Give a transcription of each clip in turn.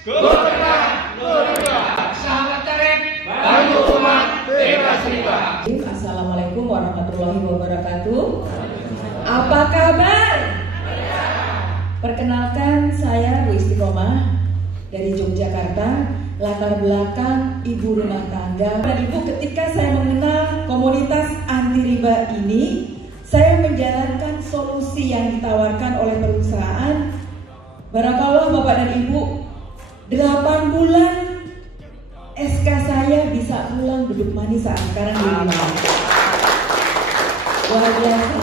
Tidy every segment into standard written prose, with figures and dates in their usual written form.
Golkar, Golkar, sahabat karib, bantu umat, bebas riba. Assalamualaikum warahmatullahi wabarakatuh. Apa kabar? Perkenalkan, saya Bu Istiqomah dari Yogyakarta. Latar belakang ibu rumah tangga. Dan ibu, ketika saya mengenal komunitas anti riba ini, saya menjalankan solusi yang ditawarkan oleh perusahaan. Barakallah Bapak dan Ibu, 8 bulan SK saya bisa pulang duduk manis saat sekarang di rumah. Luar biasa.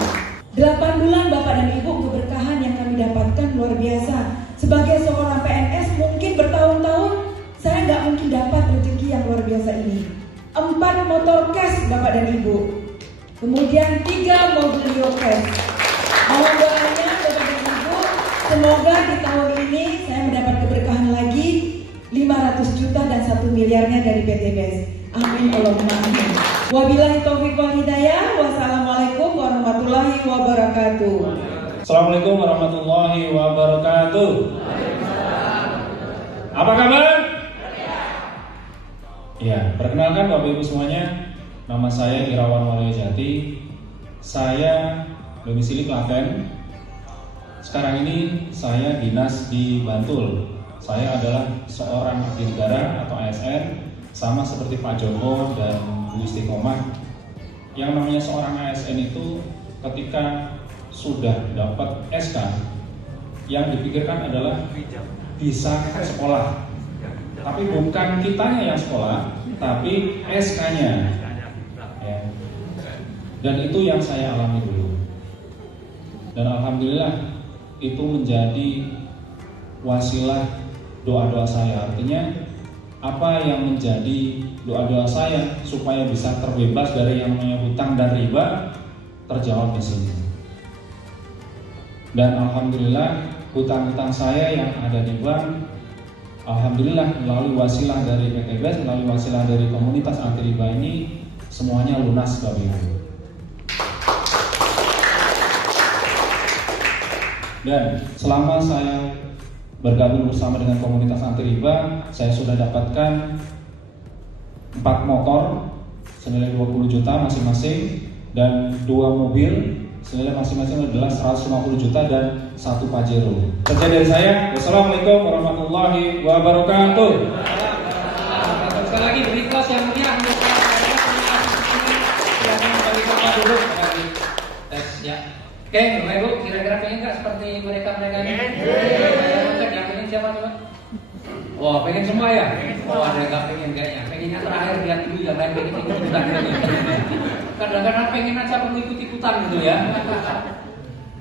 8 bulan Bapak dan Ibu, keberkahan yang kami dapatkan luar biasa. Sebagai seorang PNS mungkin bertahun-tahun saya nggak mungkin dapat rezeki yang luar biasa ini. 4 motor cash Bapak dan Ibu, kemudian 3 mobil Rio cash. Mohon doanya Bapak dan Ibu, semoga di tahun ini saya mendapat keberkahan lagi 500 juta dan 1 miliarnya dari PT BES. Amin Allahumma amin. Wabillahi taufiq wal hidayah. Wassalamualaikum warahmatullahi wabarakatuh. Assalamualaikum warahmatullahi wabarakatuh. Apa kabar? Ya, perkenalkan Bapak Ibu semuanya, nama saya Irawan Walyajati. Saya domisili Klaten. Sekarang ini saya dinas di Bantul. Saya adalah seorang abdi negara atau ASN, sama seperti Pak Joko dan Bu Istiqomah. Yang namanya seorang ASN itu ketika sudah dapat SK, yang dipikirkan adalah bisa sekolah. Tapi bukan kitanya yang sekolah, tapi SK-nya. Ya. Dan itu yang saya alami dulu. Dan alhamdulillah itu menjadi wasilah doa-doa saya. Artinya apa yang menjadi doa-doa saya supaya bisa terbebas dari yang namanya hutang dan riba terjawab di sini. Dan alhamdulillah hutang-hutang saya yang ada di bank, alhamdulillah melalui wasilah dari PT BES, melalui wasilah dari komunitas anti riba ini semuanya lunas Bapak Ibu. Dan selama saya bergabung bersama dengan komunitas anti riba, saya sudah dapatkan 4 motor senilai 20 juta masing-masing dan 2 mobil senilai masing-masing adalah 150 juta dan 1 Pajero. Sekian dari saya. Wassalamualaikum warahmatullahi wabarakatuh. Sekali lagi beri kelas yang mulia untuk dulu. Tes ya. Oke, Bapak Ibu, kira-kira pengen nggak seperti mereka-mereka ini? Yang pengen siapa coba? Oh, pengen semua ya? Oh, ada yang nggak pengen kayaknya. Pengennya terakhir lihat dulu, yang lain pengen ikut-ikutan. Kadang-kadang pengen aja perlu ikut-ikutan gitu ya.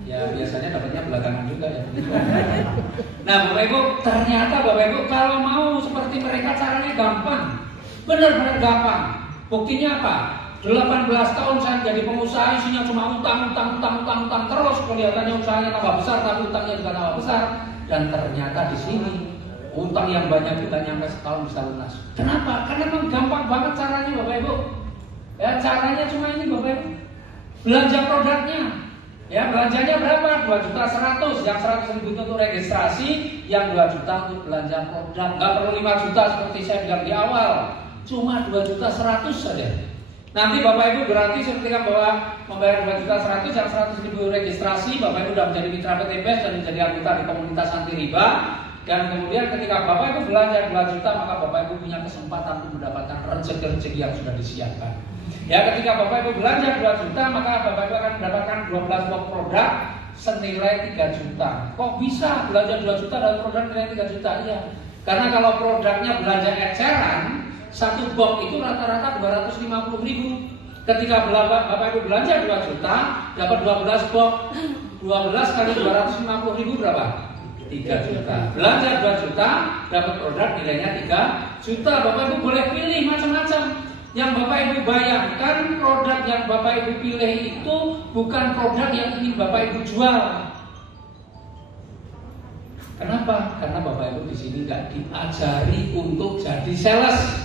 Ya biasanya dapatnya belakangan juga ya. Nah Bapak Ibu, ternyata Bapak Ibu kalau mau seperti mereka caranya gampang. Benar-benar gampang. Buktinya apa? 18 tahun saya jadi pengusaha, isinya cuma utang terus. Kelihatannya usahanya tambah besar, tapi utangnya juga tambah besar. Dan ternyata di sini utang yang banyak kita nyampe setahun bisa lunas. Kenapa? Karena memang gampang banget caranya Bapak Ibu. Ya caranya cuma ini Bapak Ibu. Belanja produknya. Ya belanjanya berapa? 2.100.000. Yang 100.000 itu untuk registrasi, yang 2 juta untuk belanja produk. Nggak perlu 5 juta seperti saya bilang di awal. Cuma 2.100.000 saja. Nanti Bapak Ibu gratis ketika bahwa membayar 2.100.000, yang 100.000 registrasi, Bapak Ibu sudah menjadi mitra PT BES dan menjadi anggota di komunitas anti riba. Dan kemudian ketika Bapak Ibu belanja 2 juta, maka Bapak Ibu punya kesempatan untuk mendapatkan rezeki-rezeki yang sudah disiapkan. Ya, ketika Bapak Ibu belanja 2 juta, maka Bapak Ibu akan mendapatkan 12 box produk senilai 3 juta. Kok bisa belanja 2 juta dan produk nilai 3 juta? Iya. Karena kalau produknya belanja eceran, 1 box itu rata-rata 250.000. Ketika Bapak Ibu belanja 2 juta, dapat 12 box. 12 kali 250.000 berapa? 3 juta. Belanja 2 juta, dapat produk nilainya 3 juta. Bapak Ibu boleh pilih macam-macam. Yang Bapak Ibu bayangkan, produk yang Bapak Ibu pilih itu bukan produk yang ingin Bapak Ibu jual. Kenapa? Karena Bapak Ibu di sini nggak diajari untuk jadi sales.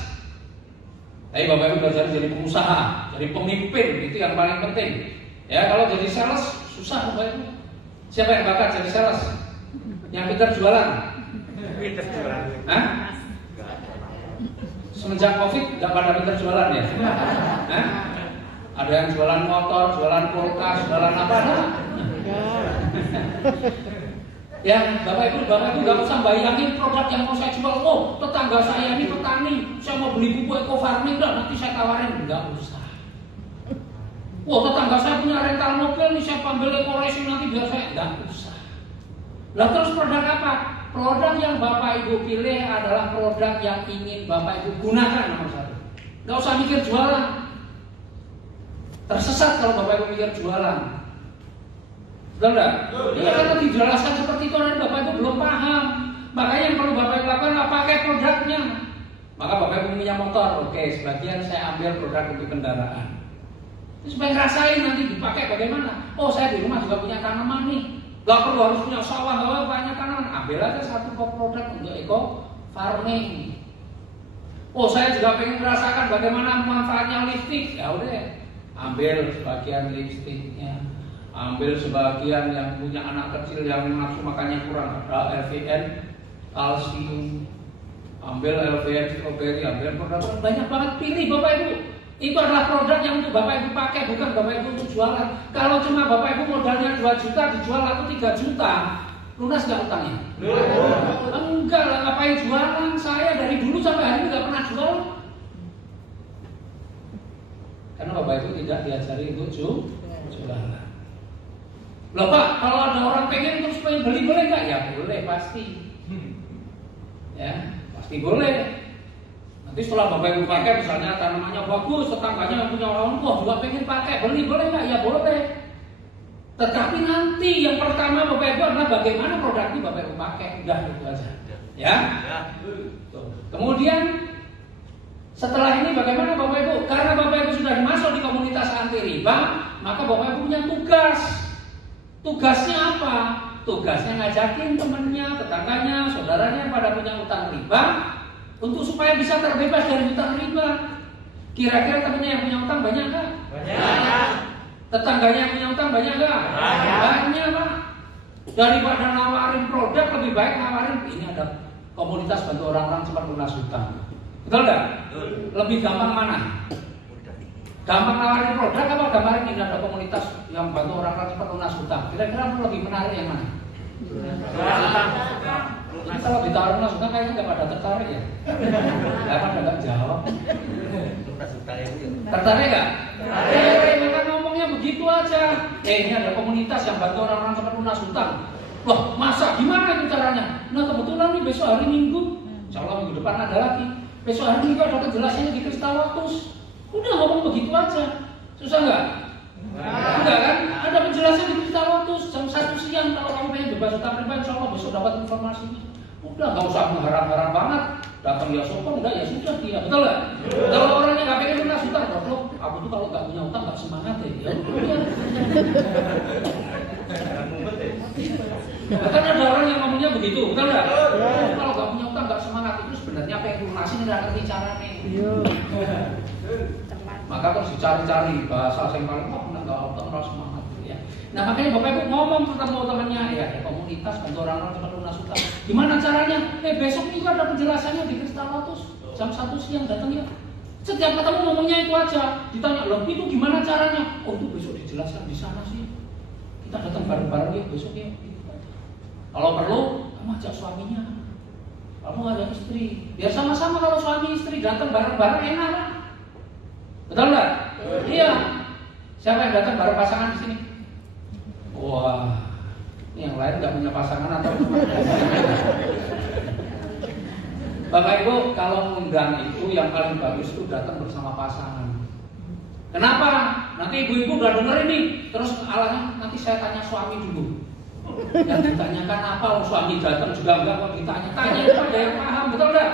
Tapi Bapak Ibu belajar jadi pengusaha, jadi pemimpin, itu yang paling penting. Ya, kalau jadi sales susah Bapak Ibu. Siapa yang bakat jadi sales? Yang pintar jualan. Hah? Semenjak Covid nggak pada pinter jualan ya? Hah? Ada yang jualan motor, jualan kulkas, jualan apa? Ya, Bapak Ibu nggak usah bayangin produk yang mau saya jual. Oh, tetangga saya ini petani, saya mau beli pupuk eco farming, nanti saya tawarin. Nggak usah. Wah, tetangga saya punya rental mobil nih, saya panggil eco racing nanti biar saya. Nggak usah. Lah terus produk apa? Produk yang Bapak Ibu pilih adalah produk yang ingin Bapak Ibu gunakan nomor satu. Nggak usah mikir jualan. Tersesat kalau Bapak Ibu mikir jualan. Betul enggak? Ya karena dijelaskan seperti itu dan Bapak Ibu belum paham. Makanya yang perlu Bapak Ibu lakukan adalah pakai produknya. Maka Bapak Ibu punya motor, oke, sebagian saya ambil produk untuk kendaraan. Terus supaya ngerasain nanti dipakai bagaimana. Oh, saya di rumah juga punya tanaman nih. Gak perlu harus punya sawah, gak banyak tanaman. Ambil aja satu produk untuk eco farming. Oh, saya juga pengen merasakan bagaimana manfaatnya lipstik. Ya udah, ambil sebagian lipstiknya. Ambil sebagian yang punya anak kecil yang nafsu makannya kurang, ada LVN, kalsium, ambil LVN, strawberry, ambil produk banyak banget, pilih Bapak Ibu. Itu adalah produk yang untuk Bapak Ibu pakai, bukan Bapak Ibu untuk jualan. Kalau cuma Bapak Ibu modalnya 2 juta, dijual laku 3 juta, lunas nggak utangnya? Enggak lah, ngapain jualan? Saya dari dulu sampai hari ini nggak pernah jual. Karena Bapak Ibu tidak diajari untuk jualan. Loh Pak, kalau ada orang pengen terus pengen beli boleh nggak? Ya boleh pasti. Ya pasti boleh. Nanti setelah Bapak Ibu pakai, misalnya tanamannya bagus, tetangganya yang punya orang tua juga pengen pakai, beli boleh nggak? Ya boleh. Tetapi nanti yang pertama Bapak Ibu adalah bagaimana produk itu Bapak Ibu pakai, udah itu aja. Ya. Kemudian setelah ini bagaimana Bapak Ibu? Karena Bapak Ibu sudah masuk di komunitas anti riba, maka Bapak Ibu punya tugas. Tugasnya apa? Tugasnya ngajakin temannya, tetangganya, saudaranya yang pada punya utang riba untuk supaya bisa terbebas dari utang riba. Kira-kira temannya yang punya utang banyak nggak? Banyak. Tetangganya yang punya utang banyak nggak? Banyak Pak. Daripada nawarin produk, lebih baik nawarin ini ada komunitas bantu orang-orang cepat lunas utang. Betul nggak? Lebih gampang mana? Gampang nawarin produk apa gambarin ini ada komunitas yang bantu orang-orang cepat lunas hutang? Kira-kira lebih menarik yang mana? Ini kalau ditawarin lunas hutang kayaknya nggak pada tertarik ya? Karena nggak jawab. Tertarik nggak? Mereka ngomongnya begitu aja. Ini ada komunitas yang bantu orang-orang cepat lunas hutang. Loh, masa gimana itu caranya? Nah kebetulan nih besok hari Minggu, insya Allah minggu depan ada lagi. Besok hari Minggu ada kejelasannya di Kristal Lotus. Udah ngomong begitu aja, susah nggak? Enggak kan? Ada penjelasan di Kristal Lotus jam 1 siang. Kalau kamu pengen bebas utang riba, insya Allah besok dapat informasinya. Udah nggak usah mengharap-harap banget. Datang ya sokong, udah ya sudah dia, betul nggak? Kalau orangnya nggak pengen lunas utang, loh, aku tuh kalau nggak punya utang nggak semangat ya. Bahkan ada orang yang ngomongnya begitu, betul nggak? Kalau nggak punya utang nggak semangat, itu sebenarnya pengen lunasin nggak ngerti caranya. Maka terus dicari-cari bahasa yang paling nggak utang harus semangat ya. Nah makanya Bapak Ibu ngomong ketemu temannya ya komunitas bantu orang-orang cepat lunas utang. Gimana caranya? Besok juga ada penjelasannya di Kristal Lotus jam 1 siang datang ya. Setiap ketemu ngomongnya itu aja. Ditanya loh itu gimana caranya? Oh itu besok dijelaskan di sana sih. Kita datang bareng-bareng ya besok ya. Kalau perlu kamu ajak suaminya. Kamu ada istri. Biar sama-sama kalau suami istri datang bareng-bareng enak lah. Betul nggak? Iya. Siapa yang datang bareng pasangan di sini? Wah, ini yang lain nggak punya pasangan atau Bapak Ibu kalau undang itu yang paling bagus itu datang bersama pasangan. Kenapa? Nanti ibu-ibu udah denger ini, terus alahnya nanti saya tanya suami dulu. Yang ditanyakan apa? Suami datang juga enggak kok ditanya. Tanya itu ada yang paham, betul nggak?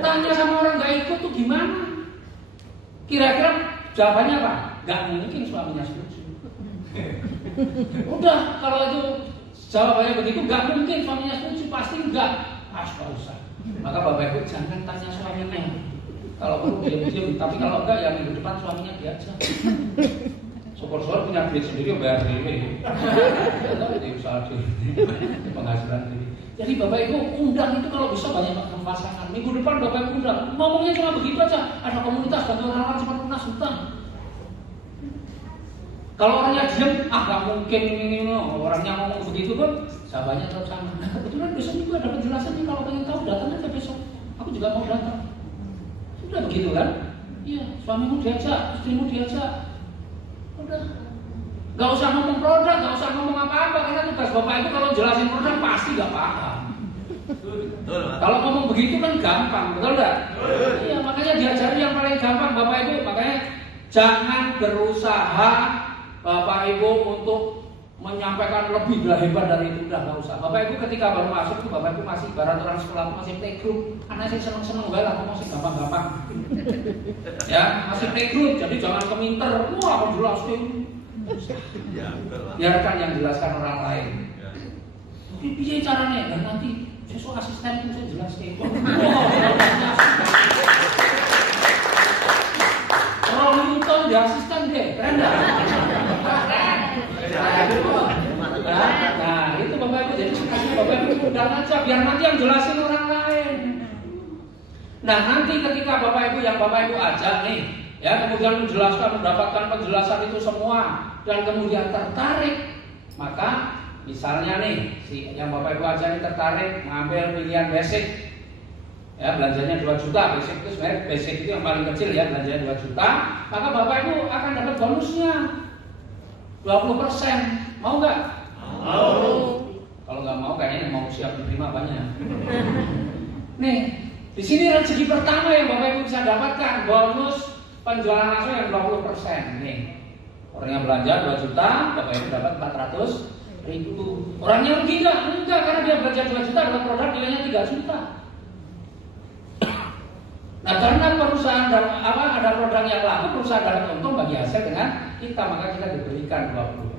Tanya sama orang nggak ikut tuh gimana? Kira-kira jawabannya apa? Nggak mungkin suaminya setuju. Udah, kalau itu jawabannya begitu, nggak mungkin suaminya setuju, pasti enggak. Nggak usah. Maka Bapak Ibu jangan tanya suaminya. Kalau perlu diam-diam, tapi kalau enggak ya minggu depan suaminya diajak. Syukur-syukur punya duit sendiri bayar sendiri. Atau di usaha sendiri, penghasilan sendiri. Jadi Bapak Ibu undang itu kalau bisa banyak pasangan. Minggu depan Bapak Ibu undang. Ngomongnya cuma begitu aja. Ada komunitas bantu orang cepat lunas hutang. Kalau orangnya diam, nggak mungkin ini orangnya ngomong begitu pun sahabatnya tetap sama. Nah, kebetulan besok juga ada penjelasan nih, kalau pengen tahu datang aja besok. Aku juga mau datang. Sudah begitu kan? Iya, suamimu diajak, istrimu diajak. Udah. Gak usah ngomong produk, gak usah ngomong apa-apa, karena tugas Bapak itu kalau jelasin produk pasti gak paham. Kalau ngomong begitu kan gampang, betul gak? Iya, makanya diajari yang paling gampang Bapak Ibu. Makanya jangan berusaha Bapak Ibu untuk menyampaikan lebih hebat dari itu, udah gak usah. Bapak Ibu ketika baru masuk tuh Bapak Ibu masih ibarat orang sekolah masih playgroup. Anak saya seneng-seneng lah, ngomong sih gampang-gampang. Ya, masih playgroup, jadi jangan keminter. Wah, aku jelasin. Biarkan yang jelaskan orang lain. Piye caranya? Dan nanti sesuk asisten saya jelaskan. Orang nonton di asisten deh, keren nggak? Nah, itu Bapak Ibu, jadi kasih Bapak Ibu undang aja, biar nanti yang jelasin orang lain. Nah, nanti ketika Bapak Ibu yang Bapak Ibu ajak nih, ya kemudian menjelaskan, mendapatkan penjelasan itu semua, dan kemudian tertarik, maka misalnya nih, yang Bapak Ibu ajak ini tertarik mengambil pilihan basic, ya belanjanya 2 juta, basic itu sebenarnya basic itu yang paling kecil ya, belanjanya 2 juta, maka Bapak Ibu akan dapat bonusnya 20%. Mau nggak? Mau. Kalau nggak mau kayaknya mau siap menerima banyak. Nih, di sini rezeki pertama yang Bapak Ibu bisa dapatkan, bonus penjualan langsung yang 20%. Nih, orang yang belanja 2 juta, Bapak Ibu dapat 400.000. Orangnya rugi nggak? Enggak, karena dia belanja 2 juta dapat produk nilainya 3 juta. Nah, karena perusahaan ada produk yang laku, perusahaan dapat untung bagi hasil dengan kita, maka kita diberikan 20%.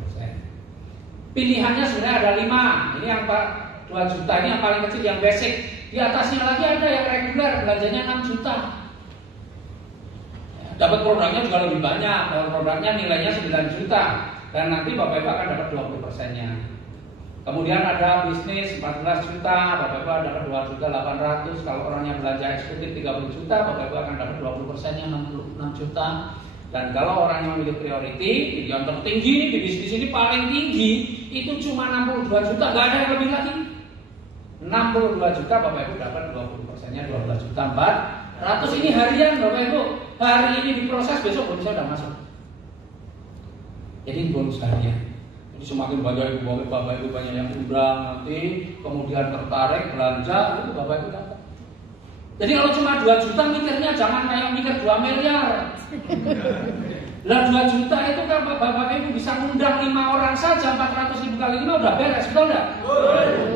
Pilihannya sebenarnya ada 5. Ini yang 2 juta ini yang paling kecil, yang basic. Di atasnya lagi ada yang reguler, belanjanya 6 juta. Ya, dapat produknya juga lebih banyak. Kalau produknya nilainya 9 juta, dan nanti Bapak Ibu akan dapat 20%-nya. Kemudian ada bisnis 14 juta, Bapak Ibu dapat 2.800.000. Kalau orangnya belanja eksekutif 30 juta, Bapak Ibu akan dapat 20%-nya 66 juta. Dan kalau orang yang memilih priority, yang tertinggi di bisnis ini paling tinggi itu cuma 62 juta, nggak ada yang lebih lagi. 62 juta Bapak Ibu dapat 20%-nya 12 juta 400. Ini harian Bapak Ibu. Hari ini diproses, besok bonusnya sudah masuk. Jadi bonus harian. Jadi semakin banyak Bapak Ibu banyak yang undang nanti, kemudian tertarik belanja, itu Bapak Ibu dapat. Jadi kalau cuma 2 juta mikirnya jangan kayak mikir 2 miliar. Lah 2 juta itu kan Bapak Ibu bisa ngundang 5 orang saja, 400.000 kali 5 udah beres, betul enggak?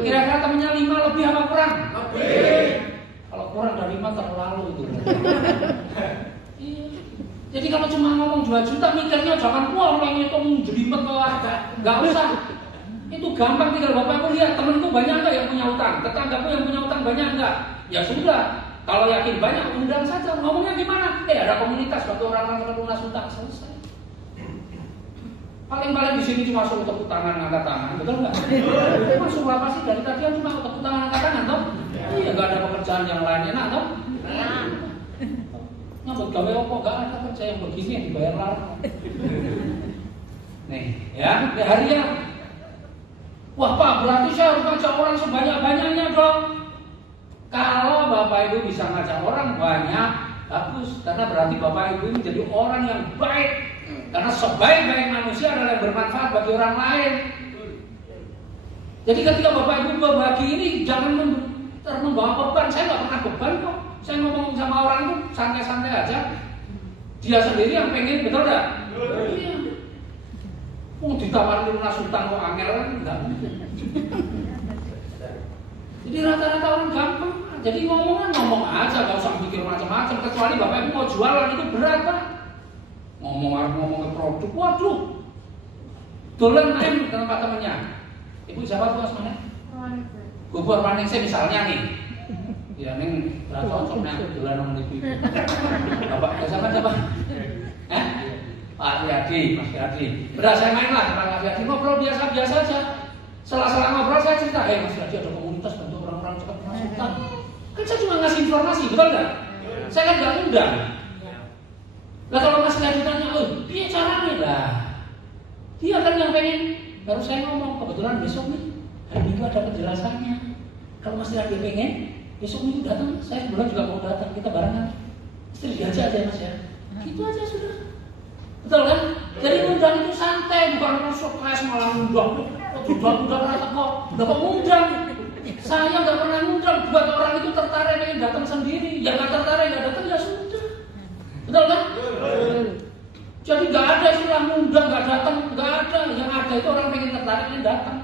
Kira-kira temennya 5 lebih apa kurang? Lebih. Kalau kurang dari 5 terlalu itu. Iya. Jadi kalau cuma ngomong 2 juta mikirnya jangan orang itu jelimet keluarga. Enggak usah. Itu gampang, tinggal Bapak Ibu lihat temenku banyak enggak yang punya utang, tetanggaku yang punya utang banyak enggak? Ya sudah. Kalau yakin banyak, undang saja. Ngomongnya gimana? Ada komunitas bagi orang-orang yang lunas utang, selesai. Paling-paling di sini cuma suruh tepuk tangan, angkat tangan, betul nggak? Cuma suruh apa sih dari tadi cuma tepuk tangan, angkat tangan, toh? Iya, nggak ada pekerjaan yang lain enak, toh? Nyambut gawe opo, nggak ada kerja yang begini yang dibayar larang. Nih, ya, harian. Wah Pak, berarti saya harus ngajak orang sebanyak-banyaknya dong. Kalau Bapak Ibu bisa ngajak orang banyak, bagus. Karena berarti Bapak Ibu menjadi orang yang baik. Karena sebaik-baik manusia adalah yang bermanfaat bagi orang lain. Jadi ketika Bapak Ibu berbagi ini, jangan membawa beban. Saya nggak pernah beban kok. Saya ngomong sama orang itu santai-santai aja. Dia sendiri yang pengen, betul nggak? Iya. Ditawarin lunas utang kok angel kan? Enggak. Jadi rata-rata orang gampang. Jadi ngomong aja, gak usah mikir macam-macam. Kecuali Bapak Ibu mau jualan itu berat Pak. Ngomong ke produk, waduh. Dolan main ke tempat temennya. Ibu siapa tuh asmanya? Gubur Maningsih misalnya nih. Ya neng cocok nih dolan sama ibu. Bapak siapa? Pak Riyadi, Mas Riyadi. Udah saya main lah sama Mas Riyadi, ngobrol biasa-biasa aja. Setelah ngobrol saya cerita, Mas Riyadi ada komunitas bantu Kan saya cuma ngasih informasi, betul nggak? Saya kan nggak undang. Lah kalau Mas Ladi ditanya, oh dia caranya lah. Dia kan yang pengen. Baru saya ngomong, kebetulan besok nih hari Minggu ada penjelasannya. Kalau Mas Ladi pengen, besok Minggu datang. Saya sebulan juga mau datang, kita barengan. Istri diajak aja Mas ya. Gitu aja sudah. Betul kan? Jadi undang itu santai, bukan sukses malah undang. Undang rasa kok, udah kok undang. Saya nggak pernah undang. Buat orang itu tertarik pengen datang sendiri. Yang nggak tertarik nggak datang ya sudah. Betul kan? Jadi nggak ada istilah undang nggak datang, nggak ada. Yang ada itu orang pengen tertarik pengen datang.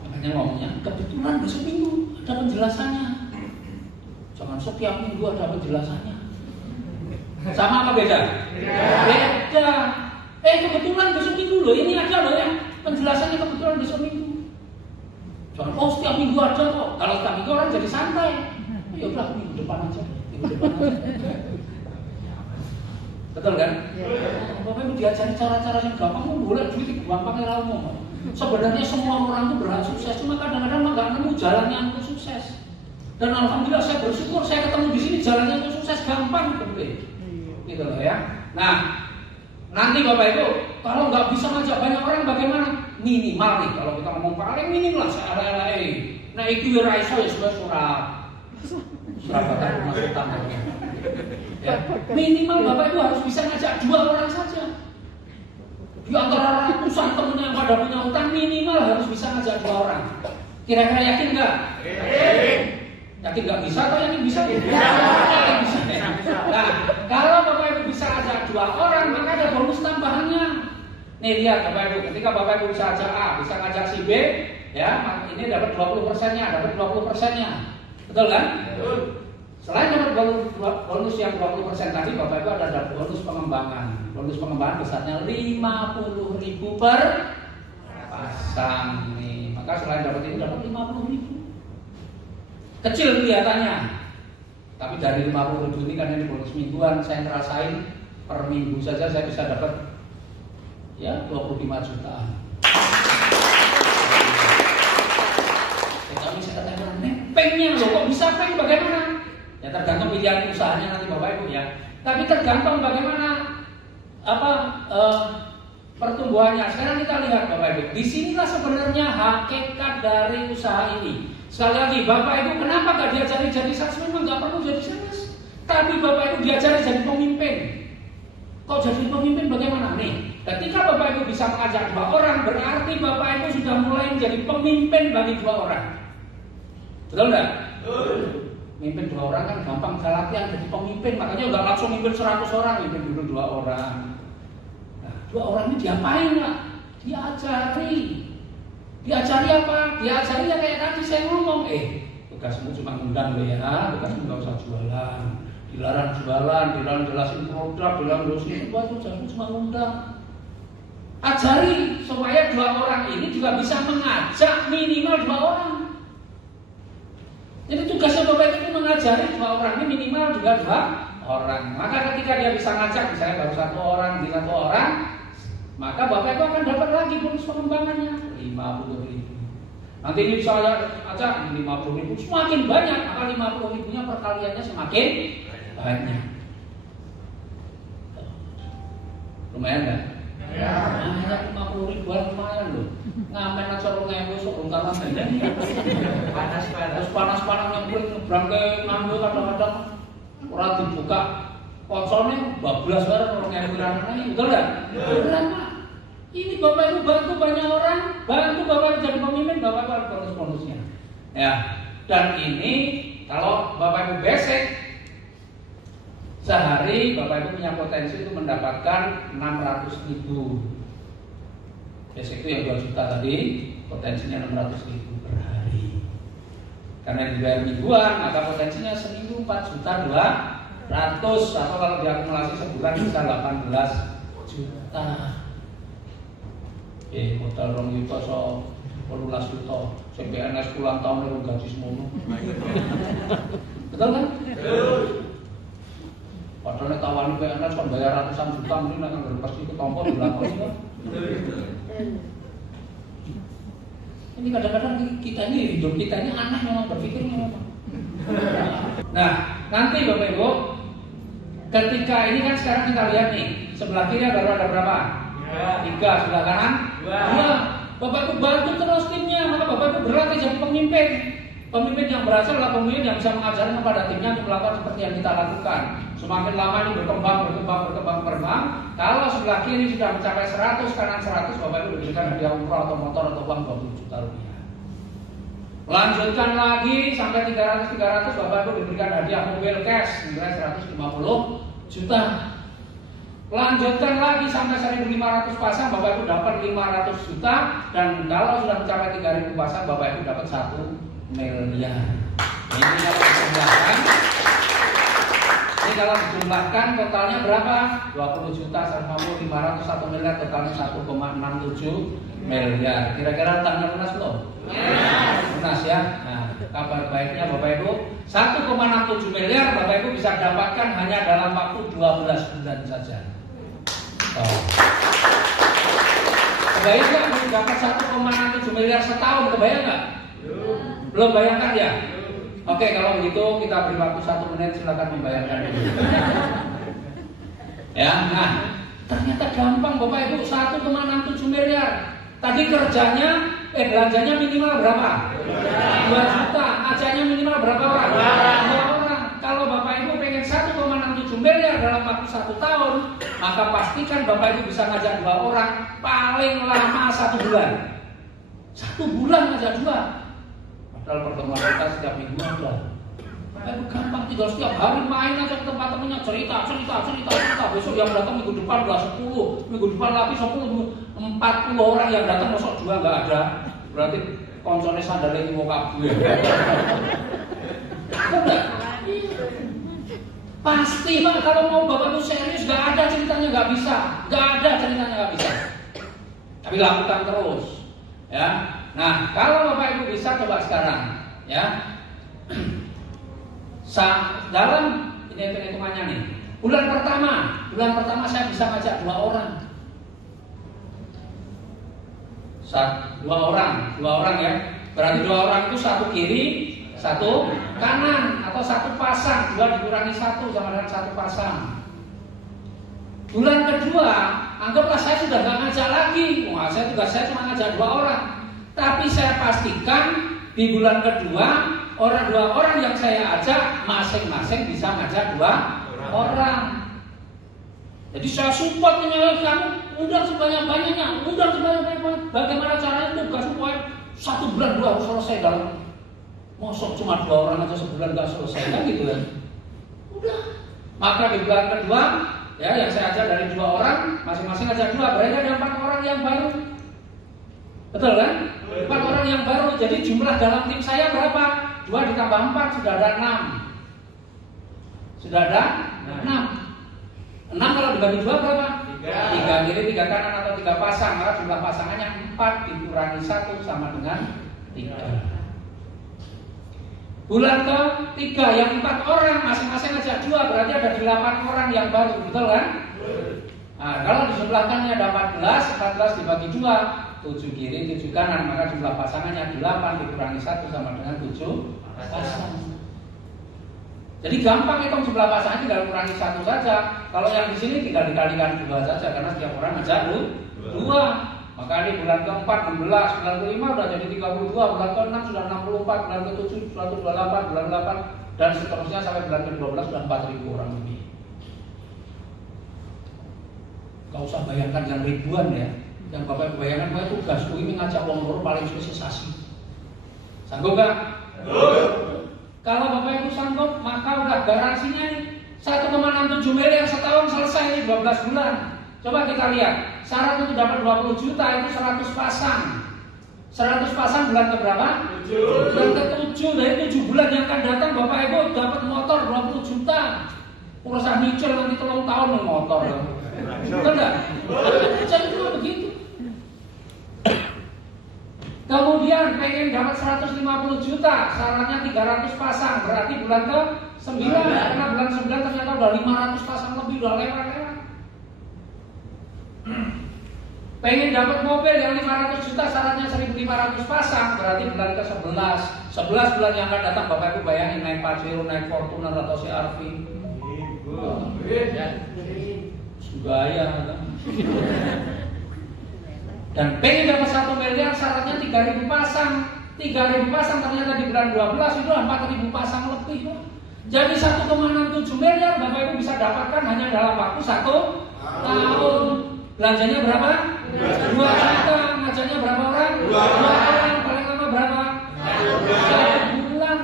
Makanya ngomongnya kebetulan besok Minggu ada penjelasannya. Jangan setiap minggu ada penjelasannya. Sama apa beda? Beda. Kebetulan besok Minggu loh, ini ada loh ya penjelasannya kebetulan besok Minggu. Jangan setiap minggu ada kok. Kalau setiap minggu orang jadi santai. Ya udah minggu depan aja. Betul kan? Bapak Ibu diajari cara-cara yang gampang, boleh duit gampang ya umum. Sebenarnya semua orang itu berhak sukses, cuma kadang-kadang nggak nemu jalannya untuk sukses. Dan alhamdulillah saya bersyukur saya ketemu di sini jalannya untuk sukses gampang gitu loh ya. Nah, nanti Bapak Ibu kalau nggak bisa ngajak banyak orang bagaimana? Minimal nih kalau kita ngomong paling minimal lah saya ala-alain. Nah itu raiso ya surat batang rumah utama. Ya, minimal Bapak Ibu harus bisa ngajak 2 orang saja. Di antara ratusan temen yang pada punya utang minimal harus bisa ngajak 2 orang. Kira-kira yakin nggak? Yakin nggak bisa atau yakin bisa? Yakin bisa. Nah, kalau Bapak Ibu bisa ajak 2 orang, maka ada bonus tambahannya. Nih lihat Bapak Ibu, ketika Bapak Ibu bisa ajak A, bisa ngajak si B, ya ini dapat 20%-nya, dapat 20%-nya. Betul kan? Betul. Selain dapat bonus yang 20% tadi, Bapak Ibu ada bonus pengembangan. Bonus pengembangan besarnya 50.000 per pasang nih. Maka selain dapat itu dapat 50.000. Kecil kelihatannya. Tapi dari 50.000 ini kan ini bonus mingguan, saya ngerasain per minggu saja saya bisa dapat ya 25 jutaan. Kami saya katakan, pengnya loh, kok bisa peng bagaimana? Ya tergantung pilihan usahanya nanti Bapak Ibu ya. Tapi tergantung bagaimana pertumbuhannya. Sekarang kita lihat Bapak Ibu. Disinilah sebenarnya hakikat dari usaha ini. Sekali lagi Bapak Ibu kenapa gak diajari jadi sales? Memang gak perlu jadi sales. Tapi Bapak Ibu diajari jadi pemimpin. Kok jadi pemimpin bagaimana nih? Ketika Bapak Ibu bisa mengajak 2 orang, berarti Bapak Ibu sudah mulai menjadi pemimpin bagi 2 orang. Betul enggak? Betul. Mimpin 2 orang kan gampang, bisa latihan jadi pemimpin. Makanya enggak langsung mimpin 100 orang, mimpin dulu 2 orang. Nah, 2 orang ini diapain Pak? Diajari. Diajari apa? Diajari ya kayak tadi saya ngomong, tugasmu cuma ngundang lo ya, tugasmu enggak usah jualan. Dilarang jualan, dilarang jelasin produk, dilarang jelasin itu tugasmu cuma ngundang. Ajari supaya 2 orang ini juga bisa mengajak minimal 2 orang. Jadi tugasnya Bapak itu mengajari 2 orang ini minimal juga 2 orang. Maka ketika dia bisa ngajak misalnya baru 1 orang, di 1 orang, maka Bapak itu akan dapat lagi bonus pengembangannya 50.000. Nanti ini bisa ajak 50.000, semakin banyak maka 50.000-nya perkaliannya semakin banyak. Lumayan kan? Ya, 50.000-an lumayan loh. Ngamen aja 2.000 sok bongkar lagi. Panas-panas nyebrang ke ngambil kadang-kadang ora dibuka konsolnya bablas bareng 2.000 lagi. Betul enggak? Betul. Ini Bapak Ibu bantu banyak orang, bantu Bapak Ibu jadi pemimpin, Bapak Ibu ada bonus-bonusnya. Ya. Dan ini kalau Bapak Ibu basic sehari Bapak Ibu punya potensi itu mendapatkan 600.000. Basic itu yang 2 juta tadi, potensinya 600.000 per hari. Karena dibayar mingguan, maka potensinya seminggu 4.200.000 atau kalau diakumulasi sebulan bisa 18 juta. Modal 2 juta so 18 juta. CPNS pulang tahun lalu gaji semono. Betul kan? Betul. Padahal tawani PNS kan bayar ratusan juta, mungkin akan berpasti ketompo di belakang. Ini kadang-kadang kita ini hidup kita ini aneh memang berpikirnya memang. Nah, nanti Bapak Ibu, ketika ini kan sekarang kita lihat nih, sebelah kiri baru ada berapa? 3, sebelah kanan 2. Bapak Ibu bantu terus timnya, maka Bapak Ibu berlatih jadi pemimpin. Pemimpin yang berhasil adalah pemimpin yang bisa mengajarkan kepada timnya untuk melakukan seperti yang kita lakukan. Semakin lama ini berkembang. Kalau sebelah kiri sudah mencapai 100, kanan 100, Bapak Ibu diberikan hadiah umroh atau motor atau uang 20 juta rupiah. Lanjutkan lagi sampai 300, Bapak Ibu diberikan hadiah mobil cash nilai 150 juta. Lanjutkan lagi sampai 1.500 pasang, Bapak Ibu dapat 500 juta. Dan kalau sudah mencapai 3.000 pasang, Bapak Ibu dapat 1 miliar. Ini kalau dijumlahkan totalnya berapa? 20 juta, 150, 500, 1 miliar, totalnya 1,67 miliar. Kira-kira tanggal lunas belum? Lunas ya. Nah, kabar baiknya Bapak Ibu, 1,67 miliar Bapak Ibu bisa dapatkan hanya dalam waktu 12 bulan saja. Kebayang nggak dapat 1,67 miliar setahun? Kebayang nggak? Belum bayangkan ya? Oke, kalau begitu kita beri waktu 1 menit, silakan membayangkan. Ya, nah ternyata gampang Bapak Ibu, 1,67 miliar. Tadi kerjanya, belanjanya minimal berapa? 2 juta. Ajaknya minimal berapa orang? 2 orang. Kalau Bapak Ibu pengen 1,67 miliar dalam waktu 1 tahun, maka pastikan Bapak Ibu bisa ngajak 2 orang paling lama 1 bulan. 1 bulan ngajak 2. Padahal pertemuan kita setiap minggu ada. Bapak Ibu gampang, tinggal setiap hari main aja ke tempat temennya, cerita. Besok yang datang minggu depan udah 10, minggu depan lagi 10, 40 orang yang datang, masuk 2 nggak ada. Berarti konsolnya sandalnya mau kabur. Udah. Pasti Pak, kalau mau Bapak Ibu serius, nggak ada ceritanya nggak bisa, Tapi lakukan terus, ya. Nah, kalau Bapak Ibu bisa coba sekarang, ya. Dalam ini hitungannya nih. Bulan pertama saya bisa ngajak 2 orang. 2 orang ya. Berarti 2 orang itu 1 kiri, 1 kanan, atau 1 pasang. 2 dikurangi 1 sama dengan 1 pasang. Bulan kedua, anggaplah saya sudah gak ngajak lagi. Tugas saya cuma ngajak 2 orang. Tapi saya pastikan di bulan kedua 2 orang yang saya ajak masing-masing bisa ngajak 2 orang. Jadi saya support kamu undang sebanyak-banyaknya, bagaimana caranya tugas supaya 1 bulan 2 harus selesai dalam. Mosok cuma 2 orang aja sebulan gak selesai kan gitu kan? Udah. Maka di bulan kedua ya yang saya ajak dari 2 orang masing-masing ajak 2, berarti ada 4 orang yang baru. Betul kan? 4 orang yang baru. Jadi jumlah dalam tim saya berapa? 2 ditambah 4 sudah ada 6. 6 kalau dibagi 2 berapa? 3 kiri 3 kanan atau 3 pasang. Maka jumlah pasangannya 4 dikurangi 1 sama dengan 3. Bulan ke-3 yang 4 orang masing-masing ajak 2, berarti ada 8 orang yang baru. Betul kan? Nah, kalau di sebelah kanannya ada 14 dibagi 2, 7 kiri 7 kanan, maka jumlah pasangannya 8 dikurangi 1 sama dengan 7 pasang. Jadi gampang hitung jumlah pasangan, tinggal kurangi 1 saja. Kalau yang di sini tinggal dikalikan 2 saja karena setiap orang ngajak 2. Maka ini bulan ke-4 16, bulan ke-5 sudah jadi 32, bulan ke-6 sudah 64, bulan ke-7 128, bulan ke-8 dan seterusnya sampai bulan ke-12 sudah 4.000 orang lebih. Gak usah bayangkan yang ribuan ya. Yang Bapak bayangkan, Bapak tugasku ini ngajak wong loro paling spesialisasi. Sanggup gak? Kalau Bapak Ibu sanggup, maka udah garansinya nih 1,67 miliar setahun selesai ini 12 bulan. Coba kita lihat, syarat untuk dapat 20 juta itu 100 pasang. 100 pasang bulan ke berapa? 7. Bulan ke-7, dari 7 bulan yang akan datang Bapak Ibu dapat motor 20 juta. Urusan nyicil nanti 3 tahun nih motor. Betul enggak? Jadi cuma begitu. Kemudian pengen dapat 150 juta, syaratnya 300 pasang, berarti bulan ke-9. Karena bulan 9 ternyata udah 500 pasang lebih, udah lewat. Pengen dapat mobil yang 500 juta syaratnya 1.500 pasang, berarti bulan ke-11. 11 bulan yang akan datang Bapak Ibu bayangin naik Pajero, naik Fortuner atau CR-V. Gaya kan? Dan pengen dapat 1 miliar syaratnya 3.000 pasang. 3.000 pasang ternyata di bulan 12 itu 4.000 pasang lebih. Jadi 1,67 miliar Bapak Ibu bisa dapatkan hanya dalam waktu 1 tahun. Belanjanya berapa? 2 juta. Ngajarnya berapa orang? 2 orang. Paling lama berapa? 1 bulan.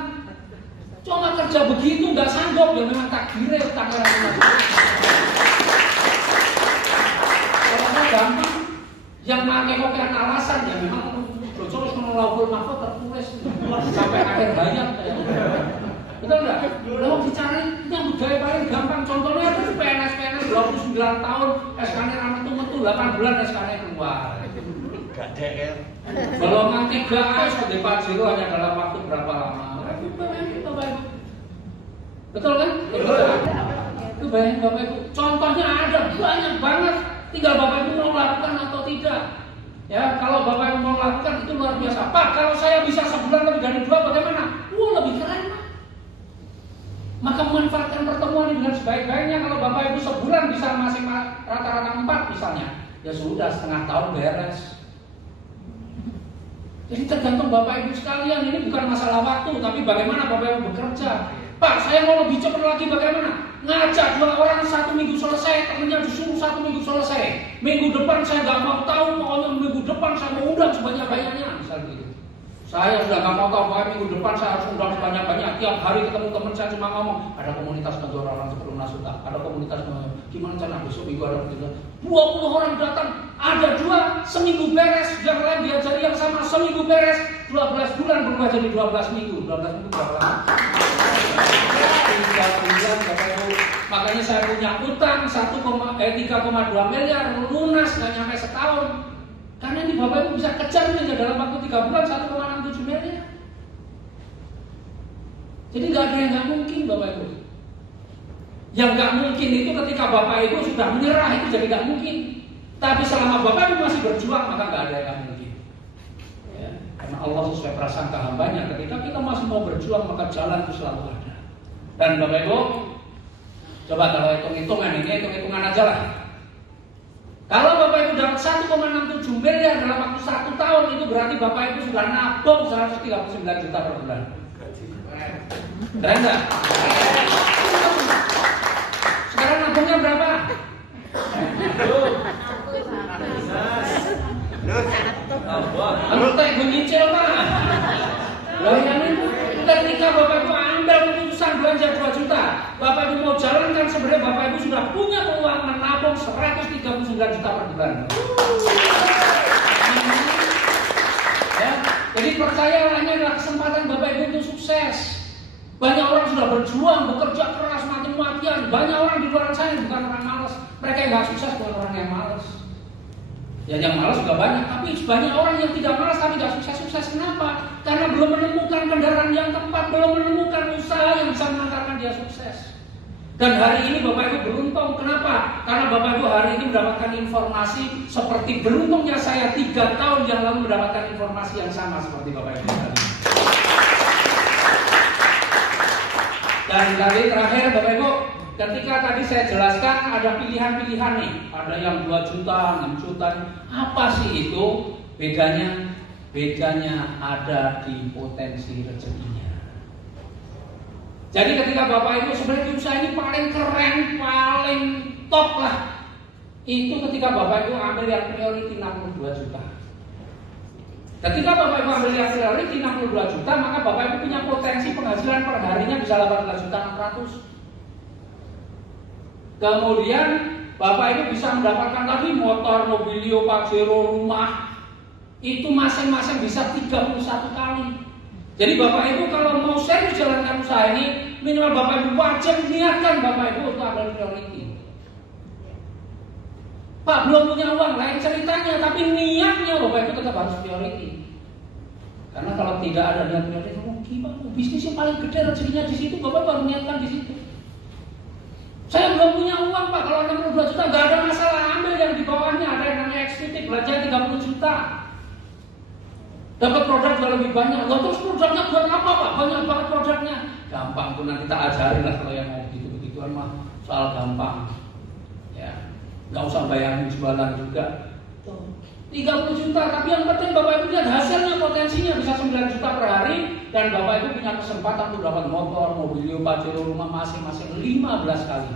Cuma kerja begitu nggak sanggup, ya memang takdir takaran. Kalau gampang, yang pakai alasan ya memang terus menolak mahfud tertulis sampai akhir hayat. Betul nggak? Kalau dicari yang budaya paling gampang, contohnya itu PNS 29 tahun, SK-nya metu 8 bulan SK-nya keluar. Gak DR. Golongan 3A sebagai Pajero hanya dalam waktu berapa lama? Betul kan? Itu bayangin Bapak Ibu. Contohnya ada banyak banget. Tinggal Bapak Ibu mau lakukan atau tidak. Ya, kalau Bapak Ibu mau lakukan itu luar biasa. Pak, kalau saya bisa sebulan lebih dari 2 bagaimana? Lebih keren. Maka memanfaatkan pertemuan ini dengan sebaik-baiknya. Kalau Bapak Ibu sebulan bisa masih rata-rata 4 misalnya, ya sudah setengah tahun beres. Jadi tergantung Bapak Ibu sekalian. Ini bukan masalah waktu, tapi bagaimana Bapak Ibu bekerja. Pak, saya mau lebih cepat lagi bagaimana? Ngajak 2 orang 1 minggu selesai, temennya disuruh 1 minggu selesai. Minggu depan saya nggak mau tahu, pokoknya minggu depan saya mau undang sebanyak-banyaknya, misalnya gitu. Saya sudah nggak mau tahu, pokoknya minggu depan saya harus undang sebanyak-banyak. Tiap hari ketemu teman saya cuma ngomong, ada komunitas bagi orang sebelum nasuta, ada komunitas gimana cara besok minggu ada begitu. 20 orang datang, ada 2 seminggu beres, yang lain diajari yang sama seminggu beres, 12 bulan berubah jadi 12 minggu. 12 minggu berapa lama? 3 bulan Bapak Ibu. Makanya saya punya utang 3,2 miliar lunas nggak nyampe setahun. Karena ini Bapak Ibu bisa kejar nih dalam waktu 3 bulan 1,67 miliar. Jadi nggak ada yang nggak mungkin Bapak Ibu. Yang nggak mungkin itu ketika Bapak Ibu sudah menyerah itu jadi nggak mungkin. Tapi selama Bapak Ibu masih berjuang maka nggak ada yang nggak mungkin. Ya, karena Allah sesuai prasangka hambanya. Ketika kita masih mau berjuang maka jalan itu selalu ada. Dan Bapak Ibu, coba kalau hitung-hitungan ini hitung-hitungan aja lah. Kalau Bapak Ibu dapat 1,67 miliar dalam waktu 1 tahun itu berarti Bapak Ibu sudah nabung 139 juta per bulan. Keren nggak? Sekarang nabungnya berapa? Anggota Ibu nyicil Pak. Loh yang ini ketika Bapak Ibu ambil keputusan belanja 2 juta, Bapak Ibu mau jalankan sebenarnya Bapak Ibu sudah punya peluang menabung 139 juta per bulan. Ya, jadi percayalah ini adalah kesempatan Bapak Ibu untuk sukses. Banyak orang sudah berjuang, bekerja keras, mati-matian. Banyak orang di luar sana bukan orang malas. Mereka yang nggak sukses bukan orang yang malas. Ya yang malas juga banyak, tapi banyak orang yang tidak malas tapi nggak sukses-sukses. Kenapa? Karena belum menemukan kendaraan yang tepat, belum menemukan usaha yang bisa mengantarkan dia sukses. Dan hari ini Bapak Ibu beruntung. Kenapa? Karena Bapak Ibu hari ini mendapatkan informasi seperti beruntungnya saya 3 tahun yang lalu mendapatkan informasi yang sama seperti Bapak Ibu hari ini. Dan tadi terakhir Bapak Ibu, ketika tadi saya jelaskan ada pilihan-pilihan nih, ada yang 2 juta, 6 juta. Apa sih itu? Bedanya ada di potensi rezekinya. Jadi ketika Bapak Ibu sebenarnya usaha ini paling keren, paling top lah. Itu ketika Bapak Ibu ambil yang priority 62 juta. Ketika Bapak Ibu ambil yang priority 62 juta, maka Bapak Ibu punya potensi penghasilan per harinya bisa 18.600.000. Kemudian Bapak Ibu bisa mendapatkan lagi motor, mobilio, Pajero, rumah. Itu masing-masing bisa 31 kali. Jadi Bapak Ibu kalau mau serius jalankan usaha ini, minimal Bapak Ibu wajib niatkan Bapak Ibu untuk ambil priority. Pak belum punya uang, lain ceritanya, tapi niatnya Bapak Ibu tetap harus priority. Karena kalau tidak ada niat priority, gimana? Bisnis yang paling gede rezekinya di situ, Bapak baru niatkan di situ. Saya belum punya uang Pak, kalau 62 juta nggak ada masalah, ambil yang di bawahnya, ada yang namanya eksekutif, belanja 30 juta. Dapat produk juga lebih banyak. Loh, terus produknya buat apa Pak? Banyak banget produknya. Gampang tuh, nanti kita ajarin lah kalau yang mau begitu-begituan mah, soal gampang. Ya, nggak usah bayarin jualan juga. 30 juta, tapi yang penting Bapak Ibu lihat hasilnya, potensinya bisa 9 juta per hari, dan Bapak Ibu punya kesempatan untuk dapat motor, mobil, Pajero, rumah masing-masing 15 kali.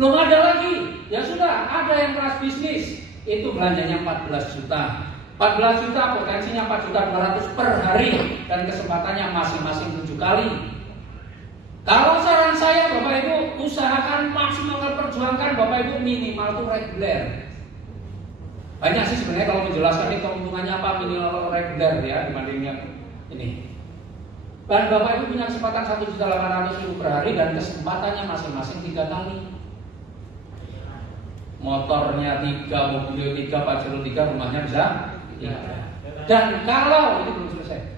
Belum ada lagi, ya sudah, ada yang kelas bisnis, itu belanjanya 14 juta. 14 juta, potensinya 4.200.000 per hari, dan kesempatannya masing-masing 7 kali. Kalau saran saya Bapak Ibu, usahakan maksimalkan, perjuangkan Bapak Ibu minimal itu reguler. Banyak sih sebenarnya kalau menjelaskan ini keuntungannya apa minimal reguler ya dibandingnya ini. Dan Bapak Ibu punya kesempatan 1.800.000 per hari dan kesempatannya masing-masing 3 kali. Motornya 3, mobil 3, Pajero 3, rumahnya bisa 3. Dan kalau itu belum selesai.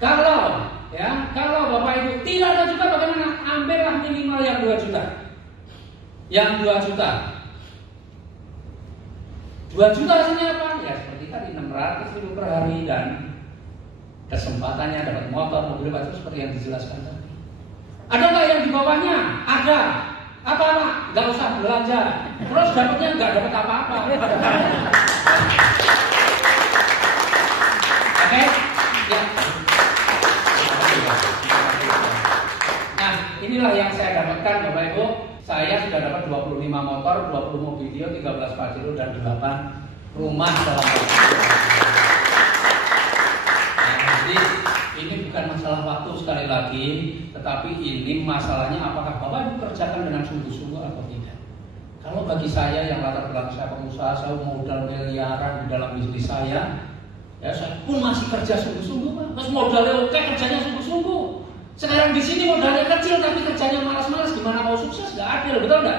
Kalau Bapak Ibu tidak ada juga, bagaimana? Ambillah minimal yang 2 juta. Yang 2 juta. 2 juta hasilnya apa? Ya seperti tadi 600.000 per hari dan kesempatannya dapat motor, mobil, Pajero seperti yang dijelaskan tadi. Ada nggak yang di bawahnya? Ada. Apa? Nggak usah belanja. Terus dapatnya nggak dapat apa-apa. Oke? Ya. Nah, inilah yang saya dapatkan Bapak Ibu. Saya sudah dapat 25 motor, 20 mobil, 13 Pajero dan 8 rumah dalam jadi ini bukan masalah waktu sekali lagi, tetapi ini masalahnya apakah Bapak Ibu kerjakan dengan sungguh-sungguh atau tidak. Kalau bagi saya yang latar belakang saya pengusaha, saya modal miliaran di dalam bisnis saya, ya saya pun masih kerja sungguh-sungguh Pak. Mas modalnya oke, kerjanya sungguh-sungguh. Sekarang di sini modalnya kecil tapi kerjanya malas-malas, gimana mau sukses? Gak adil, betul nggak?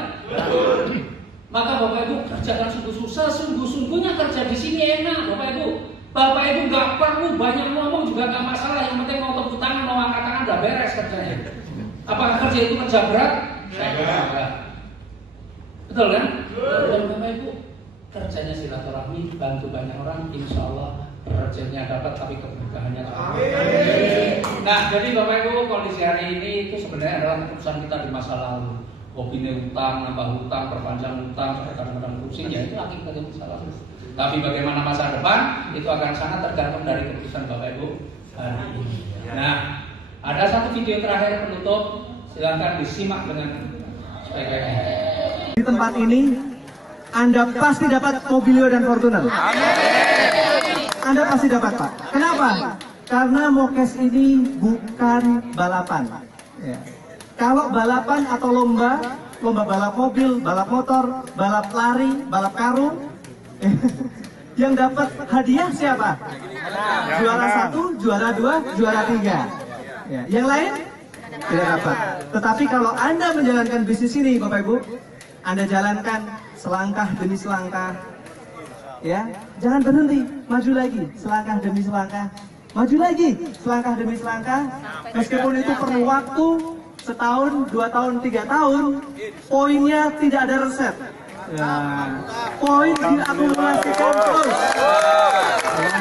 Maka Bapak Ibu kerjakan sungguh-sungguhnya kerja di sini enak Bapak Ibu. Bapak Ibu nggak perlu banyak ngomong juga nggak masalah, yang penting mau tepuk tangan, mau angkat tangan udah beres kerjanya. Apakah kerja itu kerja berat? Berat. Betul kan? Dan Bapak Ibu kerjanya silaturahmi, bantu banyak orang, insya Allah rezekinya dapat tapi keberkahannya dapat. Nah, jadi Bapak Ibu kondisi hari ini itu sebenarnya adalah keputusan kita di masa lalu. Hobinya utang, nambah hutang, perpanjang hutang, sampai kadang-kadang pusing, ya itu akibat dari masa lalu. Tapi bagaimana masa depan itu akan sangat tergantung dari keputusan Bapak Ibu hari ini. Nah, ada satu video terakhir penutup, silakan disimak dengan sebaik-baiknya. Di tempat ini Anda pasti dapat Mobilio dan Fortuner. Anda pasti dapat Pak. Kenapa? Karena Mokes ini bukan balapan. Ya. Kalau balapan atau lomba balap mobil, balap motor, balap lari, balap karung, yang dapat hadiah siapa? Juara 1, juara 2, juara 3. Ya. Yang lain tidak dapat. Tetapi kalau Anda menjalankan bisnis ini Bapak Ibu, Anda jalankan selangkah demi selangkah, ya, jangan berhenti, maju lagi, selangkah demi selangkah, maju lagi, selangkah demi selangkah. Meskipun itu perlu waktu setahun, 2 tahun, 3 tahun, poinnya tidak ada resep. Ya, poin diakumulasikan terus, ya,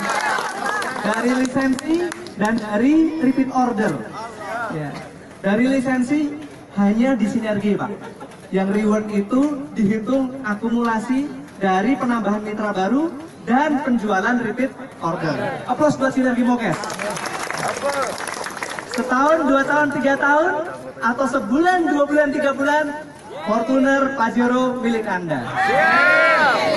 dari lisensi dan dari repeat order. Ya, dari lisensi hanya di sinergi Pak. Yang reward itu dihitung akumulasi dari penambahan mitra baru dan penjualan repeat order. Aplaus buat sinergi Mokes. Setahun, 2 tahun, 3 tahun, atau sebulan, 2 bulan, 3 bulan, Fortuner Pajero milik Anda.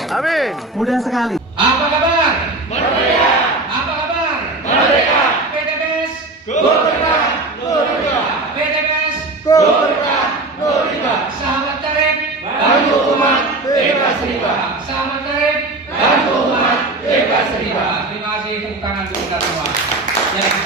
Amin. Mudah sekali. Apa kabar? Merdeka. Apa kabar? Merdeka. PTBS Gorka Nurika. PTBS Gorka Nurika. Sahabat karib, bantu umat, bebas riba. Sahabat karib, bantu umat, bebas riba. Terima kasih, tepuk tangan untuk kita semua. Ya.